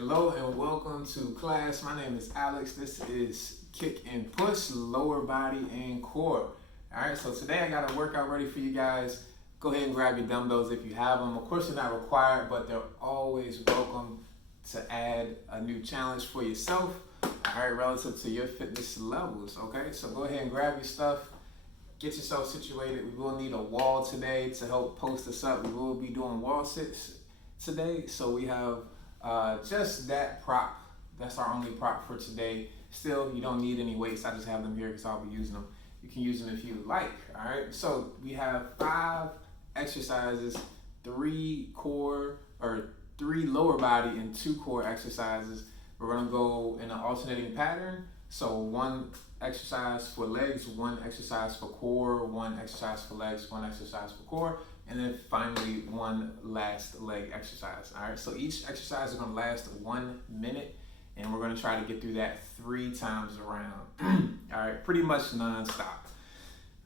Hello and welcome to class. My name is Alex. This is kick and push, lower body and core. All right, so today I got a workout ready for you guys. Go ahead and grab your dumbbells if you have them. Of course, they're not required, but they're always welcome to add a new challenge for yourself, all right, relative to your fitness levels, okay? So go ahead and grab your stuff, get yourself situated. We will need a wall today to help post us up. We will be doing wall sits today, so we have just that prop. That's our only prop for today. Still, you don't need any weights. I just have them here because I'll be using them. You can use them if you like, all right? So we have 5 exercises, 3 lower body and 2 core exercises. We're gonna go in an alternating pattern. So 1 exercise for legs, 1 exercise for core, 1 exercise for legs, 1 exercise for core, and then finally 1 last leg exercise. All right, so each exercise is gonna last 1 minute, and we're gonna try to get through that 3 times around. All right, pretty much non-stop.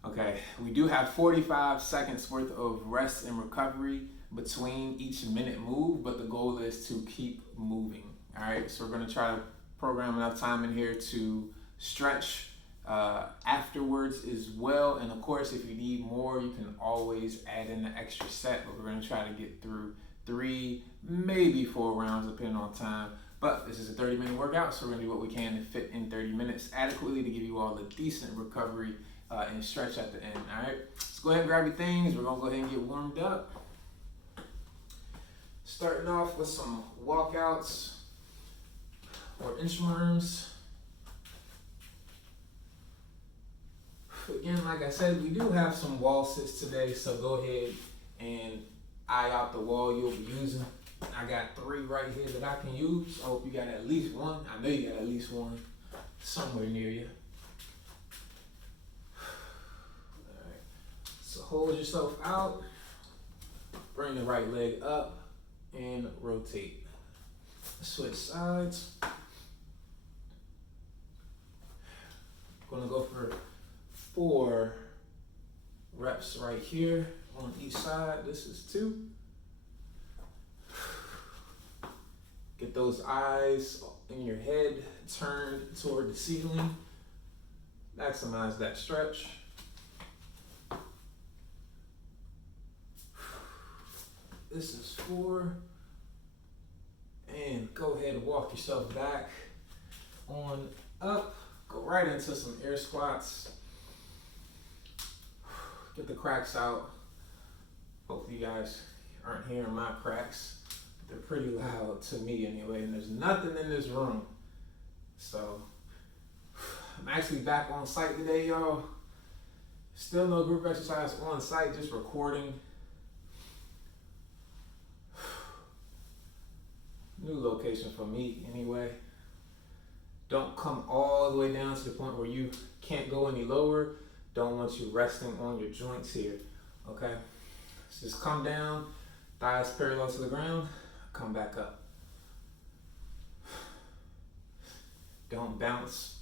Okay, we do have 45 seconds worth of rest and recovery between each minute move, but the goal is to keep moving. All right, so we're gonna try to program enough time in here to stretch afterwards as well. And of course, if you need more, you can always add in the extra set, but we're gonna try to get through 3, maybe 4 rounds depending on time. But this is a 30-minute workout, so we're gonna do what we can to fit in 30 minutes adequately to give you all a decent recovery and stretch at the end, all right? Let's go ahead and grab your things. We're gonna go ahead and get warmed up. Starting off with some walkouts or inchworms. Again, like I said, we do have some wall sits today, so go ahead and eye out the wall you'll be using. I got 3 right here that I can use. I hope you got at least 1. I know you got at least 1 somewhere near you. All right. So hold yourself out, bring the right leg up, and rotate. Switch sides. Gonna go for 4 reps right here on each side. This is 2. Get those eyes in your head turned toward the ceiling. Maximize that stretch. This is 4. And go ahead and walk yourself back on up. Go right into some air squats. Get the cracks out. Hopefully you guys aren't hearing my cracks. They're pretty loud to me anyway, and there's nothing in this room. So I'm actually back on site today, y'all. Still no group exercise on site, just recording. New location for me anyway. Don't come all the way down to the point where you can't go any lower. Don't want you resting on your joints here, okay? So just come down, thighs parallel to the ground, come back up. Don't bounce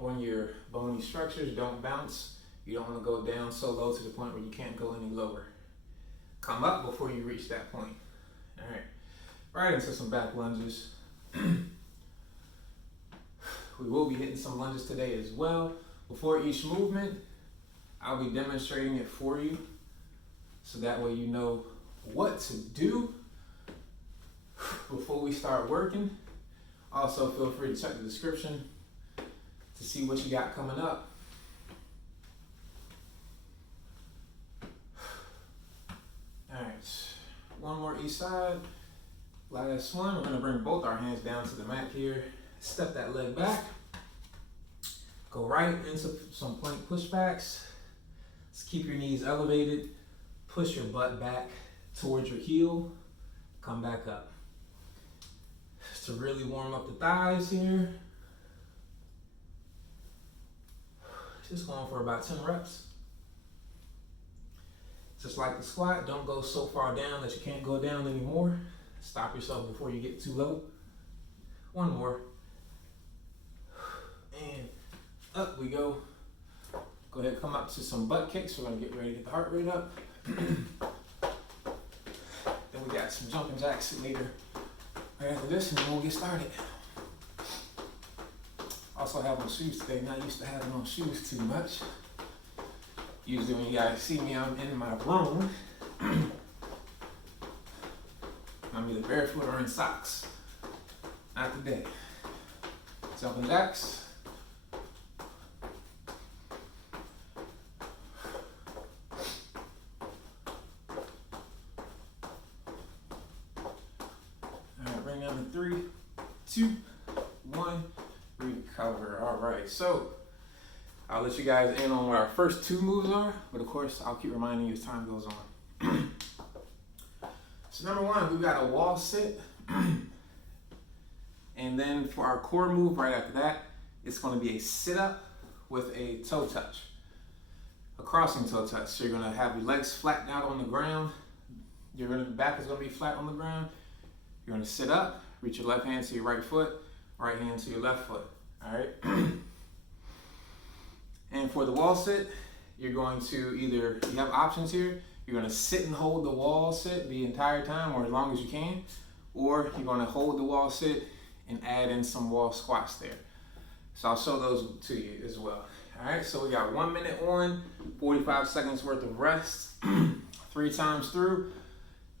on your bony structures, don't bounce. You don't want to go down so low to the point where you can't go any lower. Come up before you reach that point, all right? Right into some back lunges. We will be hitting some lunges today as well. Before each movement, I'll be demonstrating it for you, so that way you know what to do before we start working. Also, feel free to check the description to see what you got coming up. All right, 1 more each side. Last one, we're gonna bring both our hands down to the mat here. Step that leg back. Go right into some plank pushbacks. Just keep your knees elevated. Push your butt back towards your heel. Come back up. Just to really warm up the thighs here. Just going for about 10 reps. Just like the squat, don't go so far down that you can't go down anymore. Stop yourself before you get too low. 1 more. And up we go. Go ahead, come up to some butt kicks. We're gonna get ready to get the heart rate up. Then we got some jumping jacks later. Right after this, and then we'll get started. Also have on shoes today. Not used to having on shoes too much. Usually when you guys see me, I'm in my room. I'm either barefoot or in socks. Not today. Jumping jacks. Alright, bring down to 3, 2, 1, recover. Alright, so I'll let you guys in on what our first 2 moves are, but of course I'll keep reminding you as time goes on. So number 1, we've got a wall sit. And then for our core move right after that, it's going to be a sit-up with a toe touch, a crossing toe touch. So you're going to have your legs flattened out on the ground. The back is going to be flat on the ground. You're going to sit up, reach your left hand to your right foot, right hand to your left foot. All right. And for the wall sit, you're going to you have options here. You're going to sit and hold the wall sit the entire time or as long as you can, or you're going to hold the wall sit and add in some wall squats there. So I'll show those to you as well. All right, so we got 1 minute on, 45 seconds worth of rest, 3 times through,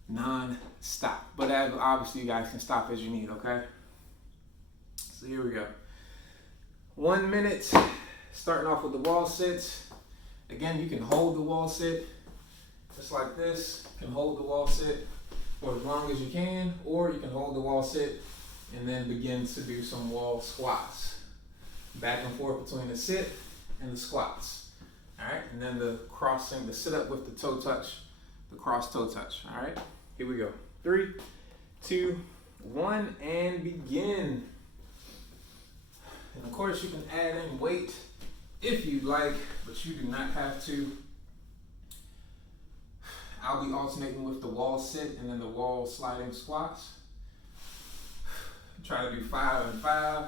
non-stop. But obviously you guys can stop as you need, okay? So here we go. 1 minute, starting off with the wall sits. Again, you can hold the wall sit just like this. You can hold the wall sit for as long as you can, or you can hold the wall sit and then begin to do some wall squats. Back and forth between the sit and the squats. All right, and then the sit up with the toe touch, the cross toe touch. All right, here we go. 3, 2, 1, and begin. And of course you can add in weight if you'd like, but you do not have to. I'll be alternating with the wall sit and then the wall sliding squats. Try to do 5 and 5.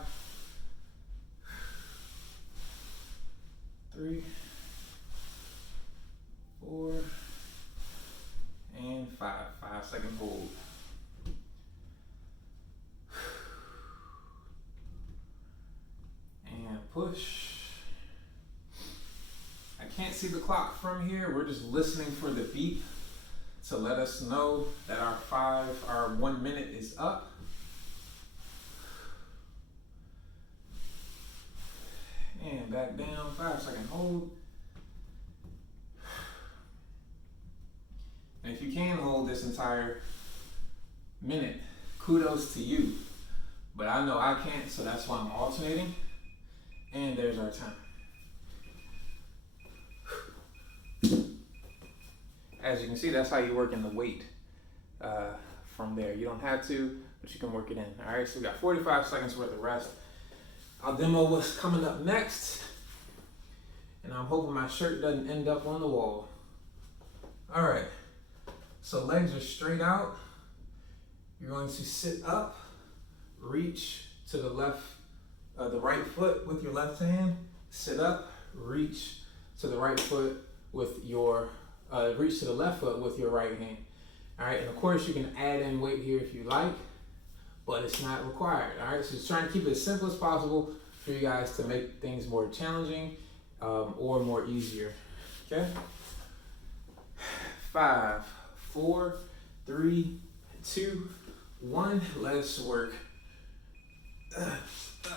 3, 4, and 5. 5-second hold. And push. I can't see the clock from here. We're just listening for the beep to let us know that our 1 minute is up. And back down, 5-second hold. And if you can hold this entire minute, kudos to you. But I know I can't, so that's why I'm alternating. And there's our time. As you can see, that's how you work in the weight from there. You don't have to, but you can work it in. All right, so we got 45 seconds worth of rest. I'll demo what's coming up next, and I'm hoping my shirt doesn't end up on the wall. All right, so legs are straight out. You're going to sit up, reach to the right foot with your left hand, sit up, reach to the right foot with your, reach to the left foot with your right hand. All right, and of course you can add in weight here if you like, but it's not required. All right, so just trying to keep it as simple as possible for you guys to make things more challenging or more easier. Okay. 5, 4, 3, 2, 1. Let's work. I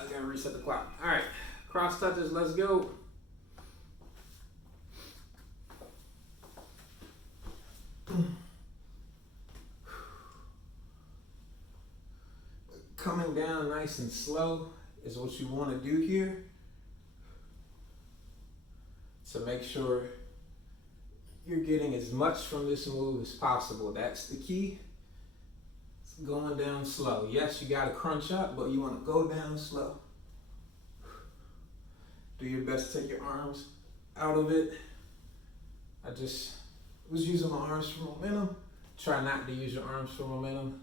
gotta reset the clock. All right, cross touches. Let's go. Coming down nice and slow is what you want to do here to make sure you're getting as much from this move as possible. That's the key. It's going down slow. Yes, you got to crunch up, but you want to go down slow. Do your best to take your arms out of it. I just was using my arms for momentum. Try not to use your arms for momentum.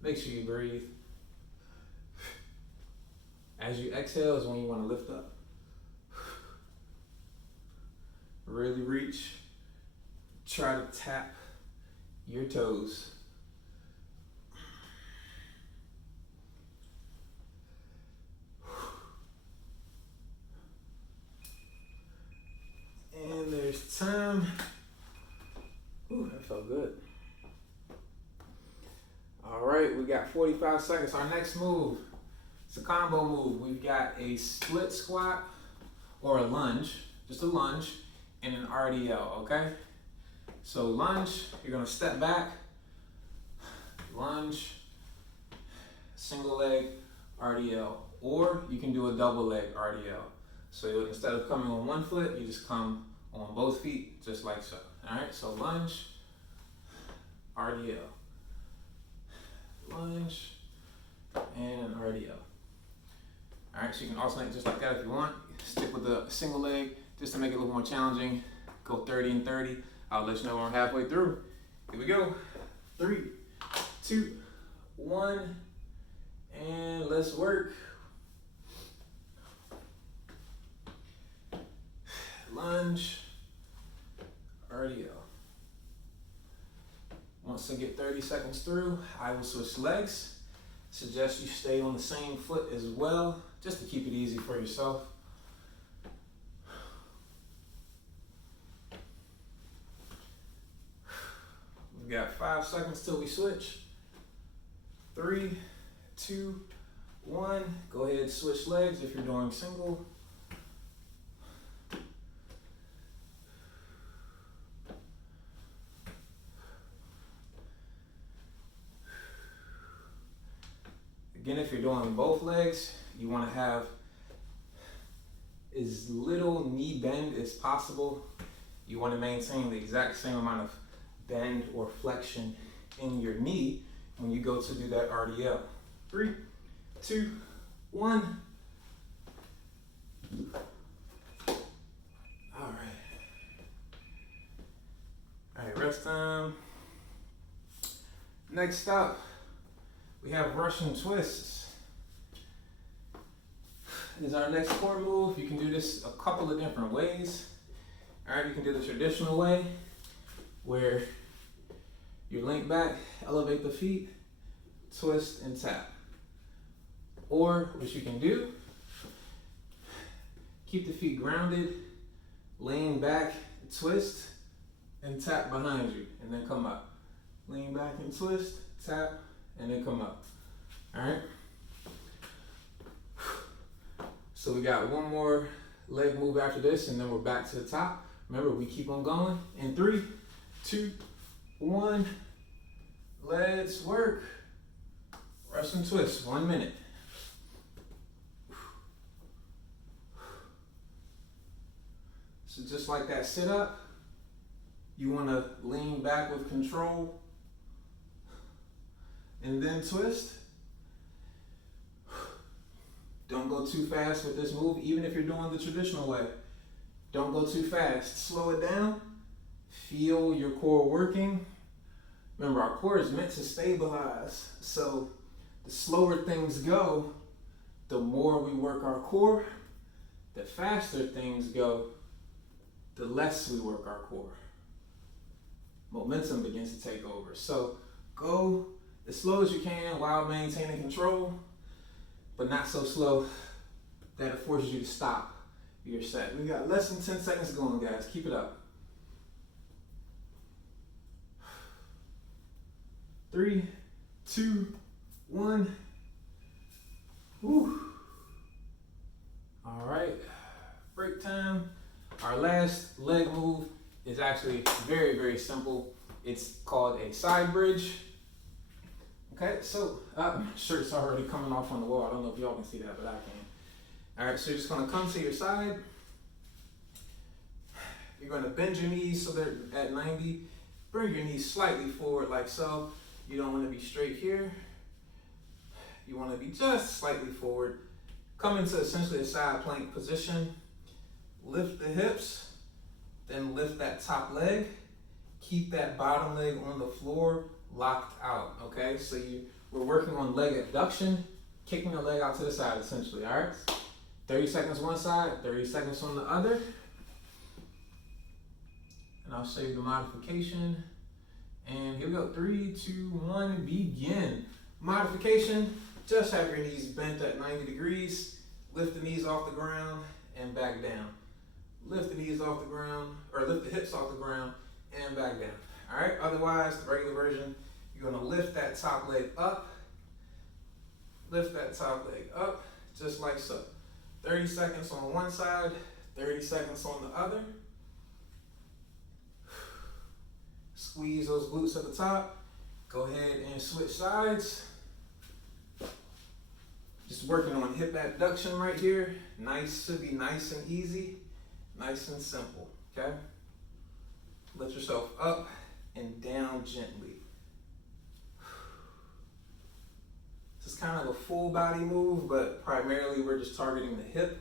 Make sure you breathe. As you exhale is when you want to lift up. Really reach. Try to tap your toes. Good. All right, we got 45 seconds. Our next move, it's a combo move. We've got a split squat or a lunge, just a lunge, and an RDL, okay? So lunge, you're gonna step back, lunge, single leg, RDL, or you can do a double leg RDL. So instead of coming on one foot, you just come on both feet, just like so. All right, so lunge, RDL, lunge, and an RDL. All right, so you can alternate just like that if you want. Stick with the single leg just to make it a little more challenging. Go 30 and 30. I'll let you know when we're halfway through. Here we go. 3, 2, 1, and let's work. Lunge, RDL. Once I get 30 seconds through, I will switch legs. Suggest you stay on the same foot as well, just to keep it easy for yourself. We've got 5 seconds till we switch. 3, 2, 1. Go ahead and switch legs if you're doing single. Again, if you're doing both legs, you want to have as little knee bend as possible. You want to maintain the exact same amount of bend or flexion in your knee when you go to do that RDL. 3, 2, 1. All right, rest time. Next up, we have Russian twists. This is our next core move. You can do this a couple of different ways. All right, you can do the traditional way where you link back, elevate the feet, twist and tap. Or what you can do, keep the feet grounded, lean back, twist, and tap behind you, and then come up. Lean back and twist, tap, and then come up. All right? So we got one more leg move after this, and then we're back to the top. Remember, we keep on going. In 3, 2, 1, let's work. Russian twist, 1 minute. So just like that sit up, you want to lean back with control and then twist. Don't go too fast with this move, even if you're doing the traditional way. Don't go too fast. Slow it down. Feel your core working. Remember, our core is meant to stabilize. So the slower things go, the more we work our core. The faster things go, the less we work our core. Momentum begins to take over. So go as slow as you can while maintaining control, but not so slow that it forces you to stop your set. We got less than 10 seconds going, guys. Keep it up. 3, 2, 1. Woo. All right, break time. Our last leg move is actually very, very simple. It's called a side bridge. Okay, so shirt's already coming off on the wall. I don't know if y'all can see that, but I can. All right, so you're just gonna come to your side. You're gonna bend your knees so they're at 90. Bring your knees slightly forward like so. You don't wanna be straight here. You wanna be just slightly forward. Come into essentially a side plank position. Lift the hips, then lift that top leg. Keep that bottom leg on the floor locked out, okay? So we're working on leg abduction, kicking the leg out to the side essentially, all right? 30 seconds one side, 30 seconds on the other. And I'll show you the modification. And here we go, 3, 2, 1, begin. Modification, just have your knees bent at 90 degrees. Lift the knees off the ground and back down. Lift the knees off the ground, or lift the hips off the ground and back down. All right, otherwise, the regular version, you're gonna lift that top leg up. Lift that top leg up, just like so. 30 seconds on one side, 30 seconds on the other. Squeeze those glutes at the top. Go ahead and switch sides. Just working on hip abduction right here. Nice, should be nice and easy, nice and simple, okay? Lift yourself up and down gently. This is kind of a full body move, but primarily we're just targeting the hip.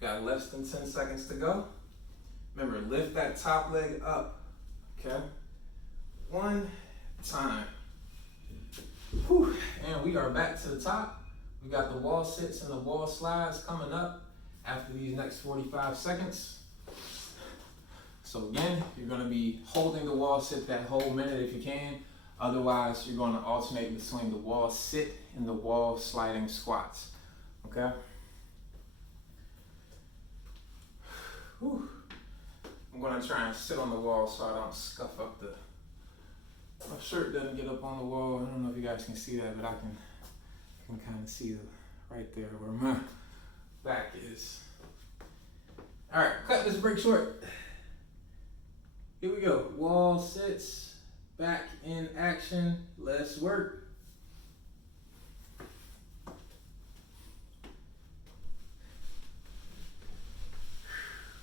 Got less than 10 seconds to go. Remember, lift that top leg up, okay? One time. Whew. And we are back to the top. We got the wall sits and the wall slides coming up after these next 45 seconds. So again, you're gonna be holding the wall sit that whole minute if you can. Otherwise, you're gonna alternate between the wall sit and the wall sliding squats, okay? Whew. I'm gonna try and sit on the wall so I don't scuff up my shirt doesn't get up on the wall. I don't know if you guys can see that, but I can kind of see right there where my back is. All right, cut this break short. Here we go. Wall sits, back in action. Let's work.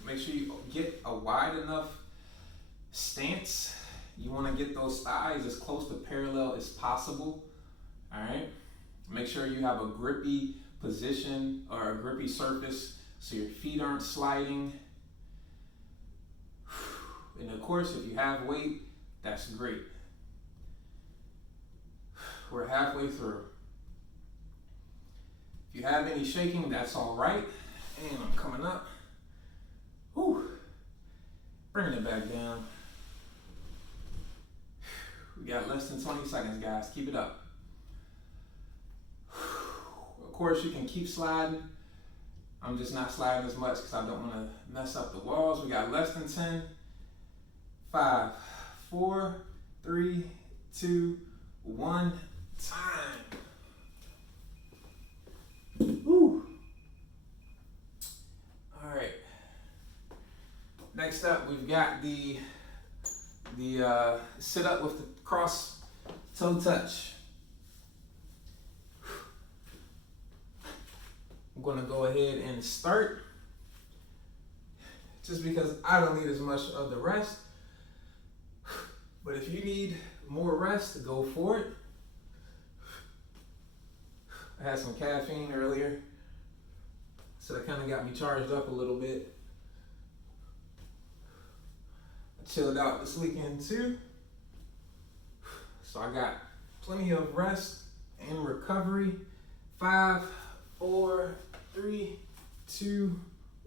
Make sure you get a wide enough stance. You want to get those thighs as close to parallel as possible. All right. Make sure you have a grippy position or a grippy surface so your feet aren't sliding. And of course, if you have weight, that's great. We're halfway through. If you have any shaking, that's all right. And I'm coming up. Whew. Bringing it back down. We got less than 20 seconds, guys. Keep it up. Of course, you can keep sliding. I'm just not sliding as much because I don't want to mess up the walls. We got less than 10. 5, 4, 3, 2, 1. Time. Woo. All right. Next up, we've got the sit up with the cross toe touch. I'm gonna go ahead and start just because I don't need as much of the rest. But if you need more rest, go for it. I had some caffeine earlier, so that kind of got me charged up a little bit. I chilled out this weekend too. So I got plenty of rest and recovery. 5, 4, 3, 2,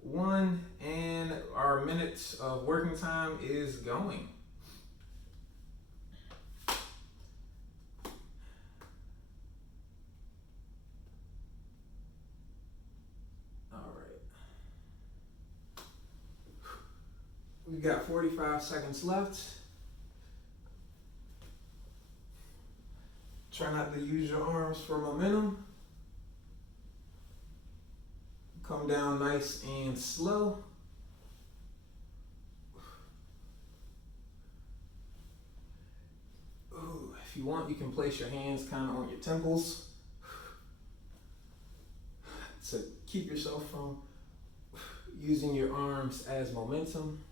1, and our minutes of working time is going. All right. We got 45 seconds left. Try not to use your arms for momentum. Come down nice and slow. Ooh, if you want, you can place your hands kind of on your temples to keep yourself from using your arms as momentum.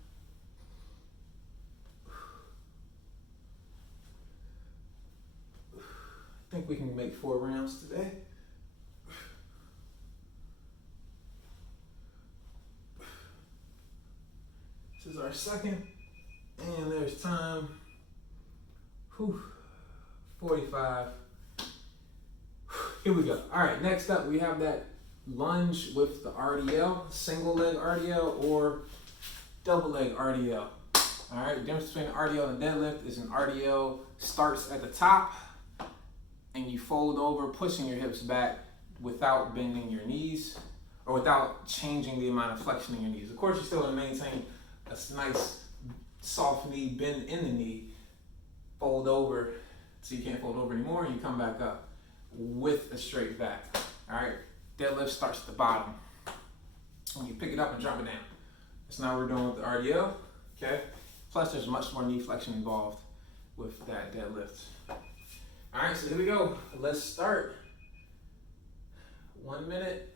I think we can make 4 rounds today. This is our second, and there's time. 45. Here we go. All right, next up we have that lunge with the RDL, single leg RDL or double leg RDL. All right, the difference between RDL and deadlift is an RDL starts at the top and you fold over, pushing your hips back without bending your knees or without changing the amount of flexion in your knees. Of course, you're still going to maintain a nice soft knee, bend in the knee, fold over so you can't fold over anymore, and you come back up with a straight back. All right, deadlift starts at the bottom. And you pick it up and drop it down. That's now we're doing with the RDL, okay? Plus there's much more knee flexion involved with that deadlift. All right, so here we go. Let's start. 1 minute.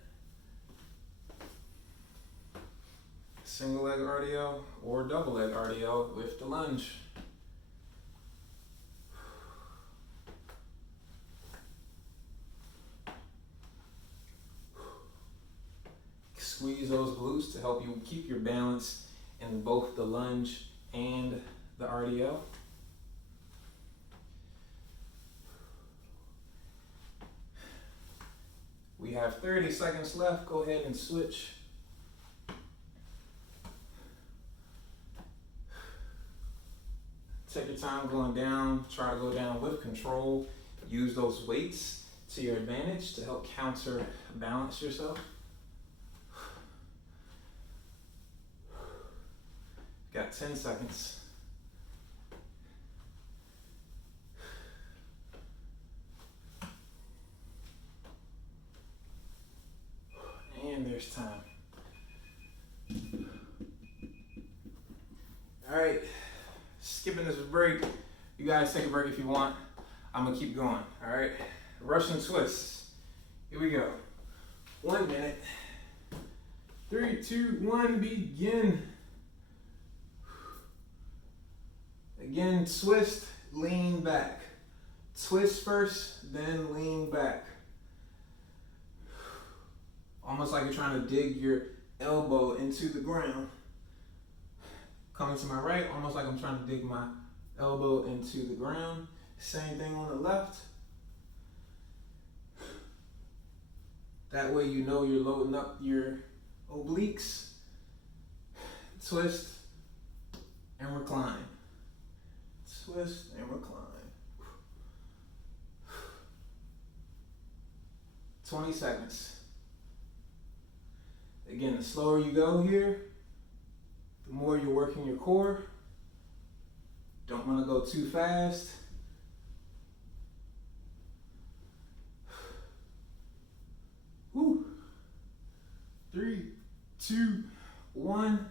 Single leg RDL or double leg RDL with the lunge. Squeeze those glutes to help you keep your balance in both the lunge and the RDL. We have 30 seconds left. Go ahead and switch. Take your time going down. Try to go down with control. Use those weights to your advantage to help counterbalance yourself. Got 10 seconds. And there's time. All right, skipping this break. You guys take a break if you want. I'm gonna keep going, all right? Russian twists. Here we go. 1 minute. 3, 2, 1, begin. Again, twist, lean back. Twist first, then lean back. Almost like you're trying to dig your elbow into the ground. Coming to my right, almost like I'm trying to dig my elbow into the ground. Same thing on the left. That way you know you're loading up your obliques. Twist and recline. Twist and recline. 20 seconds. Again, the slower you go here, the more you're working your core. Don't want to go too fast. Woo. 3, 2, 1.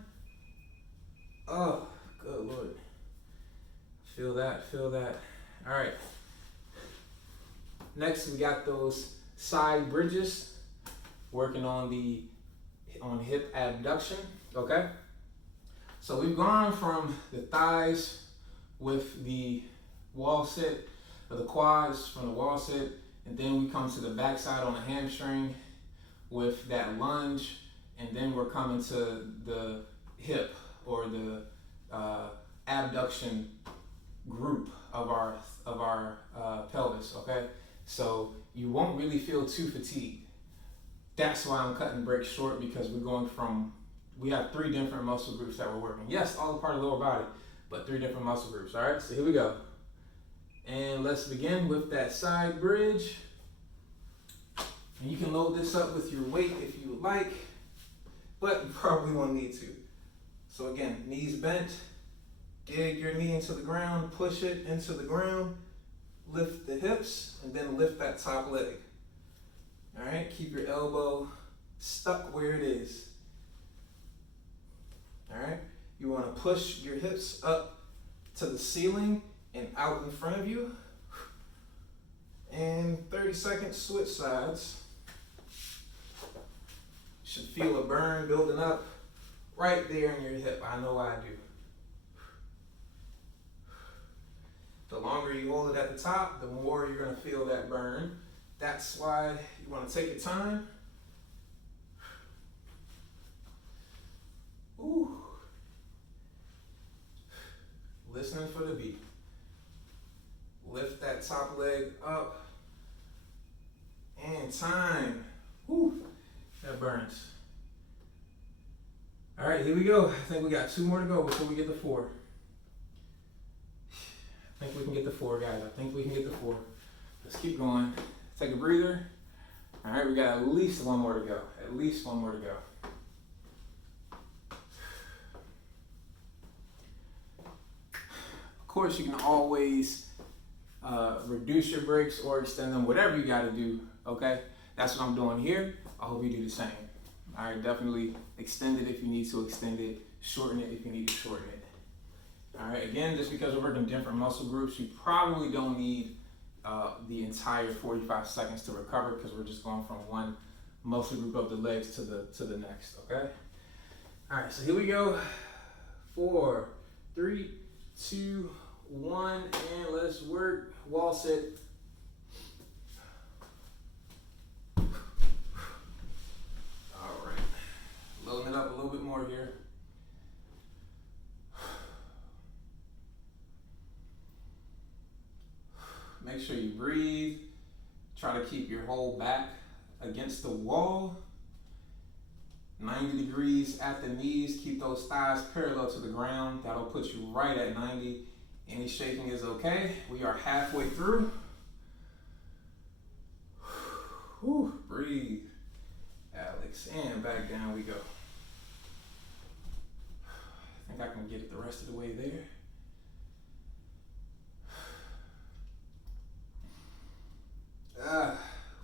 Oh, good Lord. Feel that, feel that. All right. Next, we got those side bridges, working on hip abduction, okay? So we've gone from the thighs with the wall sit, or the quads from the wall sit, and then we come to the backside on the hamstring with that lunge, and then we're coming to the hip or the abduction group of our pelvis, okay? So you won't really feel too fatigued. That's why I'm cutting breaks short, because we have 3 different muscle groups that we're working. Yes, all a part of the lower body, but 3 different muscle groups, all right? So here we go. And let's begin with that side bridge. And you can load this up with your weight if you would like, but you probably won't need to. So again, knees bent, dig your knee into the ground, push it into the ground, lift the hips, and then lift that top leg. All right, keep your elbow stuck where it is. All right, you want to push your hips up to the ceiling and out in front of you. And 30 seconds, switch sides. Should feel a burn building up right there in your hip. I know I do. The longer you hold it at the top, the more you're going to feel that burn. That's why you want to take your time. Ooh. Listening for the beat. Lift that top leg up. And time. Woo. That burns. All right, here we go. I think we got 2 more to go before we get to 4. I think we can get to 4, guys. I think we can get to 4. Let's keep going. Take a breather. All right, we got at least 1 more to go. At least 1 more to go. course, you can always reduce your breaks or extend them, whatever you got to do, okay? That's what I'm doing here. I hope you do the same. All right, definitely extend it if you need to extend it, shorten it if you need to shorten it. All right, again, just because we're working different muscle groups, you probably don't need the entire 45 seconds to recover, because we're just going from one muscle group of the legs to the next, okay? All right, so here we go. 4, 3, 2, 1, and let's work. Wall sit. All right, loading it up a little bit more here. Make sure you breathe. Try to keep your whole back against the wall. 90 degrees at the knees. Keep those thighs parallel to the ground. That'll put you right at 90. Any shaking is okay. We are halfway through. Whew, breathe, Alex, and back down we go. I think I can get it the rest of the way there.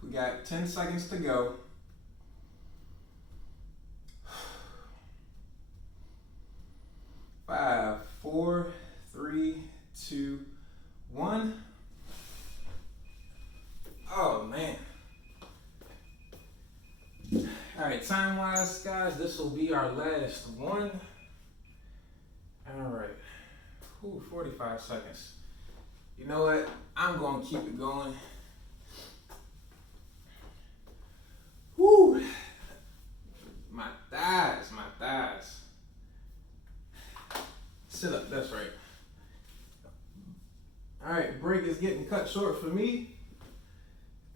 We got 10 seconds to go. 5, 4, 3, 2, 1. Oh man. All right, time-wise, guys, this will be our last one. All right. Ooh, 45 seconds. You know what? I'm gonna keep it going. Woo! My thighs. Sit up, that's right. All right, break is getting cut short for me.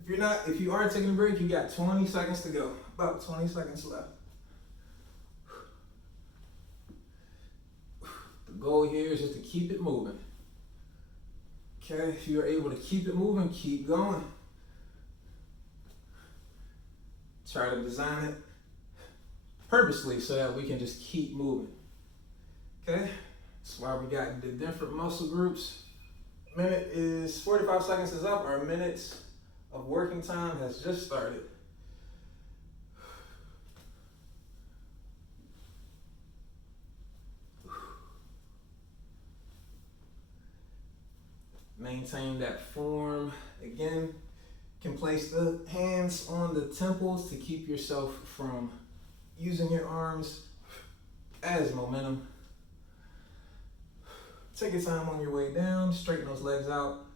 If you are taking a break, you got 20 seconds to go. About 20 seconds left. The goal here is just to keep it moving. Okay, if you're able to keep it moving, keep going. Try to design it purposely so that we can just keep moving. Okay, that's why we got the different muscle groups. 45 seconds is up. Our minutes of working time has just started. Maintain that form. Again, you can place the hands on the temples to keep yourself from using your arms as momentum. Take your time on your way down. Straighten those legs out.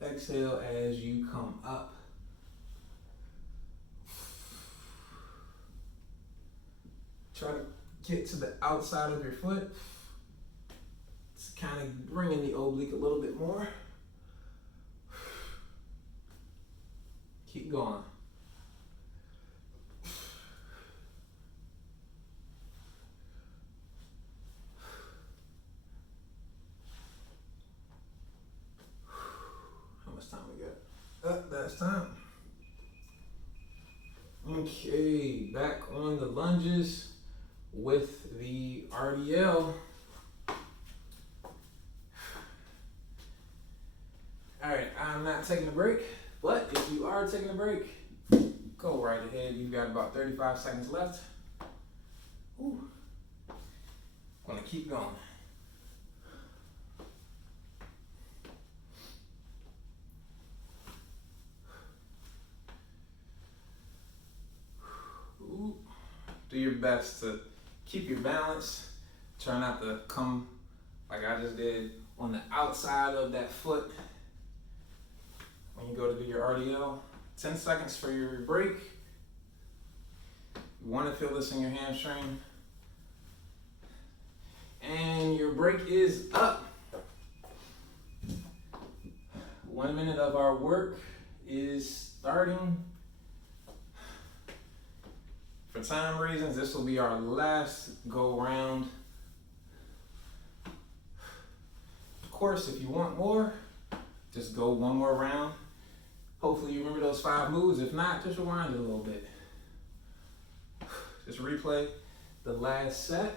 Exhale as you come up. Try to get to the outside of your foot. Just kind of bring in the oblique a little bit more. Keep going. How much time we got? That's time. Okay, back on the lunges with the RDL. All right, I'm not taking a break, but if you are taking a break, go right ahead. You've got about 35 seconds left. Ooh. Gonna keep going. Ooh. Do your best to keep your balance. Try not to come like I just did on the outside of that foot when you go to do your RDL. 10 seconds for your break. You want to feel this in your hamstring. And your break is up. 1 minute of our work is starting. For time reasons, this will be our last go round. Of course, if you want more, just go one more round. Hopefully you remember those 5 moves. If not, just rewind it a little bit. Just replay the last set.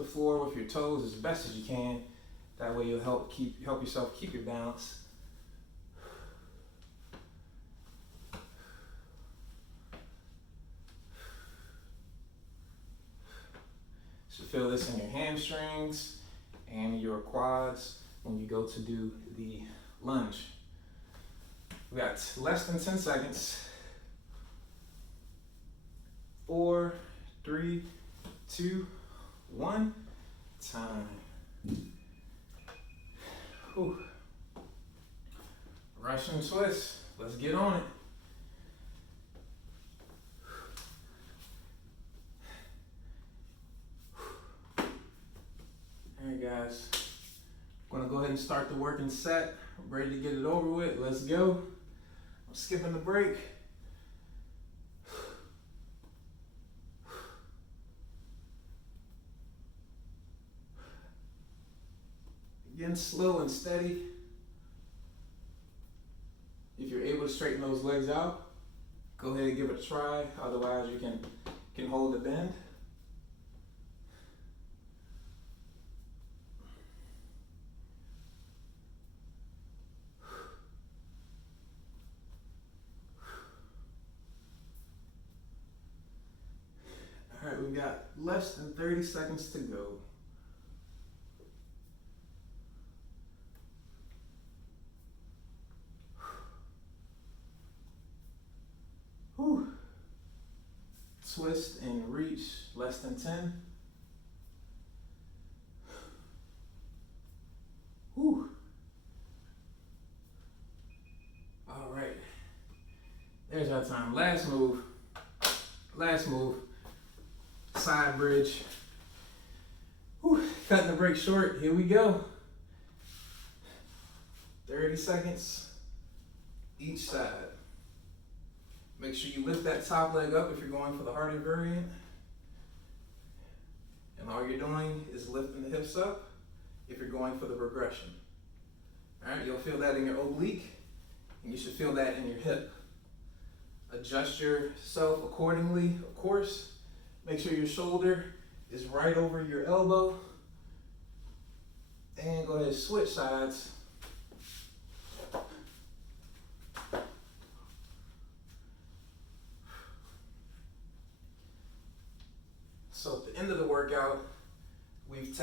the floor with your toes as best as you can. That way you'll help yourself keep your balance. So feel this in your hamstrings and your quads when you go to do the lunge. We got less than 10 seconds. 4, 3, 2, 1, time. Whew. Russian twist, let's get on it. All right, guys, I'm gonna go ahead and start the working set. I'm ready to get it over with. Let's go. I'm skipping the break. Again, slow and steady. If you're able to straighten those legs out, go ahead and give it a try. Otherwise, you can hold the bend. All right, we've got less than 30 seconds to go. Whew. Twist and reach, less than 10. Whew. All right, there's our time. Last move, side bridge. Whew. Cutting the break short, here we go. 30 seconds each side. Make sure you lift that top leg up if you're going for the harder variant. And all you're doing is lifting the hips up if you're going for the progression. All right, you'll feel that in your oblique, and you should feel that in your hip. Adjust yourself accordingly, of course. Make sure your shoulder is right over your elbow. And go ahead and switch sides. So at the end of the workout, we've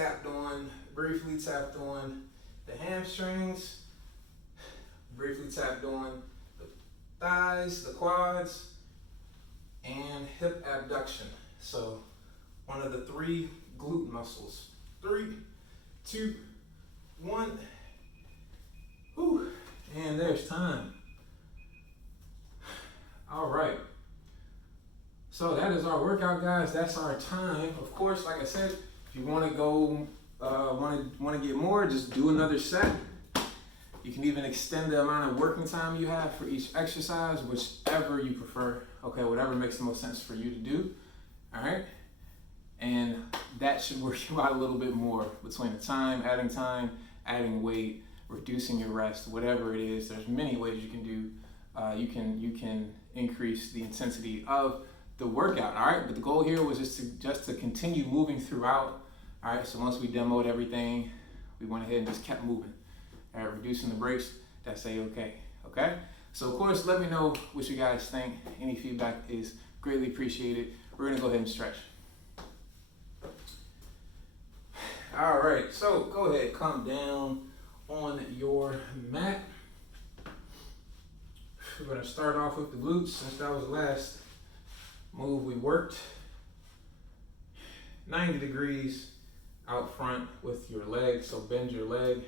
briefly tapped on the hamstrings, briefly tapped on the thighs, the quads, and hip abduction. So one of the 3 glute muscles. 3, 2, 1. Whew. And there's time. All right. So that is our workout, guys. That's our time. Of course, like I said, if you want to go, want to get more, just do another set. You can even extend the amount of working time you have for each exercise, whichever you prefer. Okay, whatever makes the most sense for you to do. All right, and that should work you out a little bit more between the time, adding weight, reducing your rest, whatever it is. There's many ways you can do. You can increase the intensity of the workout. All right, but the goal here was just to continue moving throughout. All right, so once we demoed everything, we went ahead and just kept moving. All right, reducing the breaks, that's A-okay. Okay, so of course, let me know what you guys think. Any feedback is greatly appreciated. We're gonna go ahead and stretch. All right, so go ahead, come down on your mat. We're gonna start off with the glutes since that was the last move we worked. 90 degrees out front with your leg, so bend your leg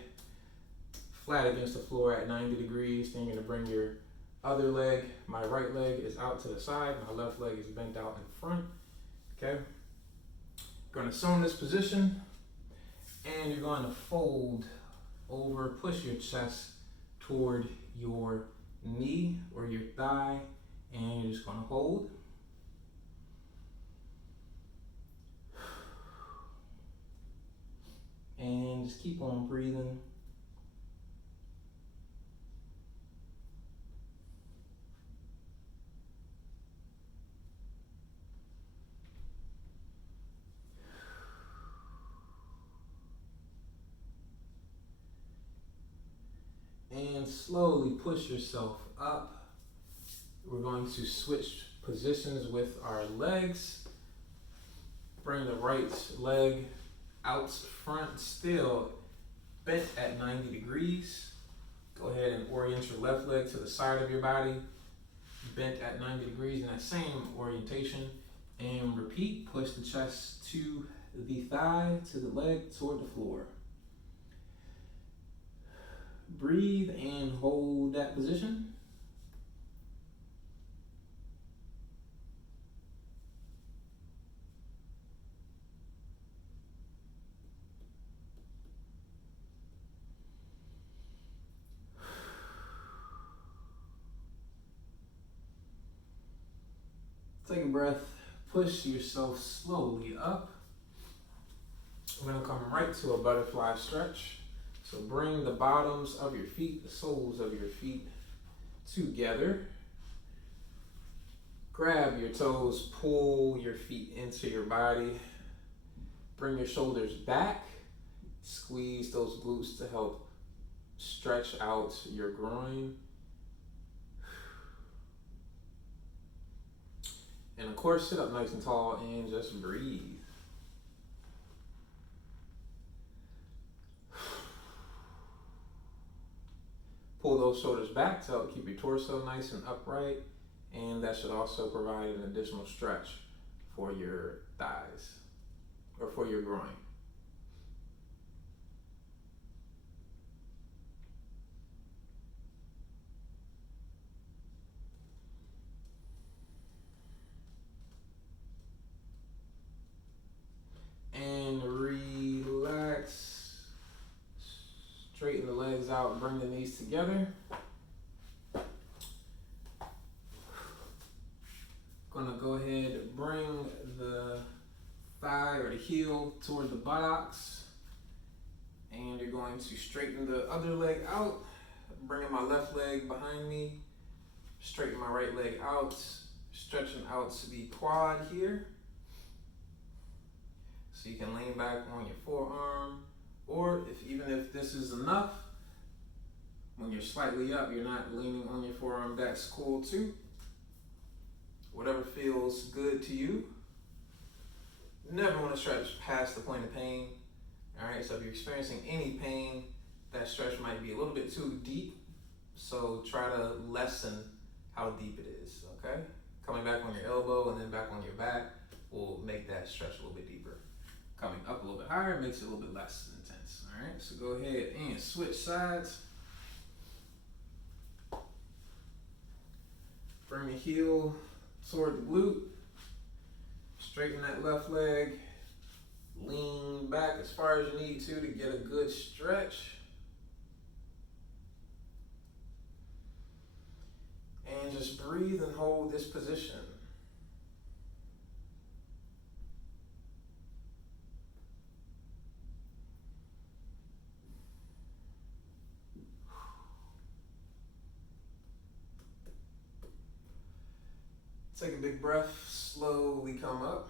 flat against the floor at 90 degrees. Then you're gonna bring your other leg, my right leg is out to the side, my left leg is bent out in front, okay? Gonna sew in this position, and you're going to fold over, push your chest toward your knee or your thigh, and you're just gonna hold. And just keep on breathing. slowly push yourself up. We're going to switch positions with our legs. Bring the right leg out front, still bent at 90 degrees. Go ahead and orient your left leg to the side of your body, bent at 90 degrees in that same orientation. And repeat, push the chest to the thigh, to the leg, toward the floor. Breathe and hold that position. Take a breath, push yourself slowly up. We're gonna come right to a butterfly stretch. So bring the bottoms of your feet, the soles of your feet together. Grab your toes, pull your feet into your body. Bring your shoulders back. Squeeze those glutes to help stretch out your groin. And of course, sit up nice and tall and just breathe. Pull those shoulders back to help keep your torso nice and upright. And that should also provide an additional stretch for your thighs or for your groin. And relax. Straighten the legs out, bring the knees together. Gonna go ahead and bring the thigh or the heel toward the buttocks. And you're going to straighten the other leg out. Bringing my left leg behind me. Straighten my right leg out. Stretching out to the quad here. So you can lean back on your forearm, or even if this is enough, when you're slightly up, you're not leaning on your forearm, that's cool too. Whatever feels good to you. Never want to stretch past the point of pain. All right, so if you're experiencing any pain, that stretch might be a little bit too deep. So try to lessen how deep it is, okay? Coming back on your elbow and then back on your back will make that stretch a little bit deeper. Coming up a little bit higher makes it a little bit less intense. All right, so go ahead and switch sides. Bring the heel toward the glute. Straighten that left leg. Lean back as far as you need to get a good stretch. And just breathe and hold this position. Take a big breath, slowly come up.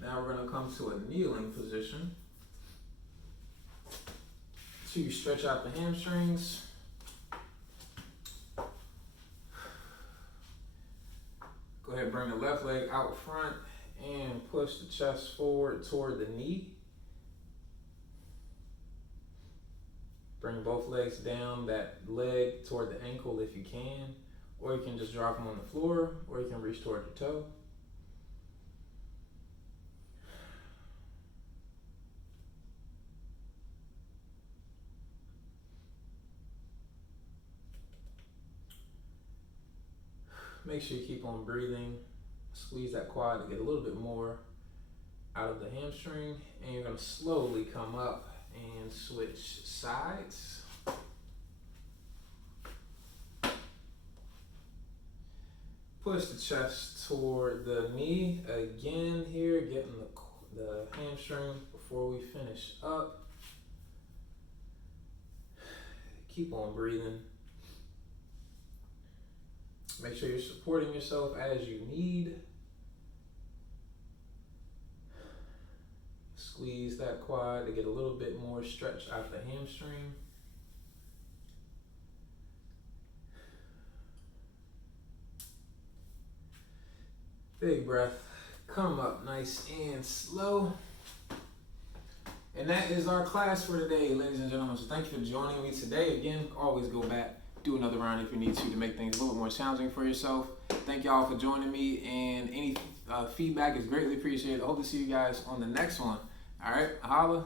Now we're going to come to a kneeling position. So you stretch out the hamstrings. Go ahead and bring the left leg out front and push the chest forward toward the knee. Bring both legs down, that leg toward the ankle if you can. Or you can just drop them on the floor, or you can reach toward your toe. Make sure you keep on breathing. Squeeze that quad to get a little bit more out of the hamstring. And you're going to slowly come up and switch sides. Push the chest toward the knee again here, getting the hamstring before we finish up. Keep on breathing. Make sure you're supporting yourself as you need. Squeeze that quad to get a little bit more stretch out the hamstring. Big breath. Come up nice and slow. And that is our class for today, ladies and gentlemen. So thank you for joining me today. Again, always go back, do another round if you need to make things a little bit more challenging for yourself. Thank y'all for joining me, and any feedback is greatly appreciated. I hope to see you guys on the next one. All right, holla.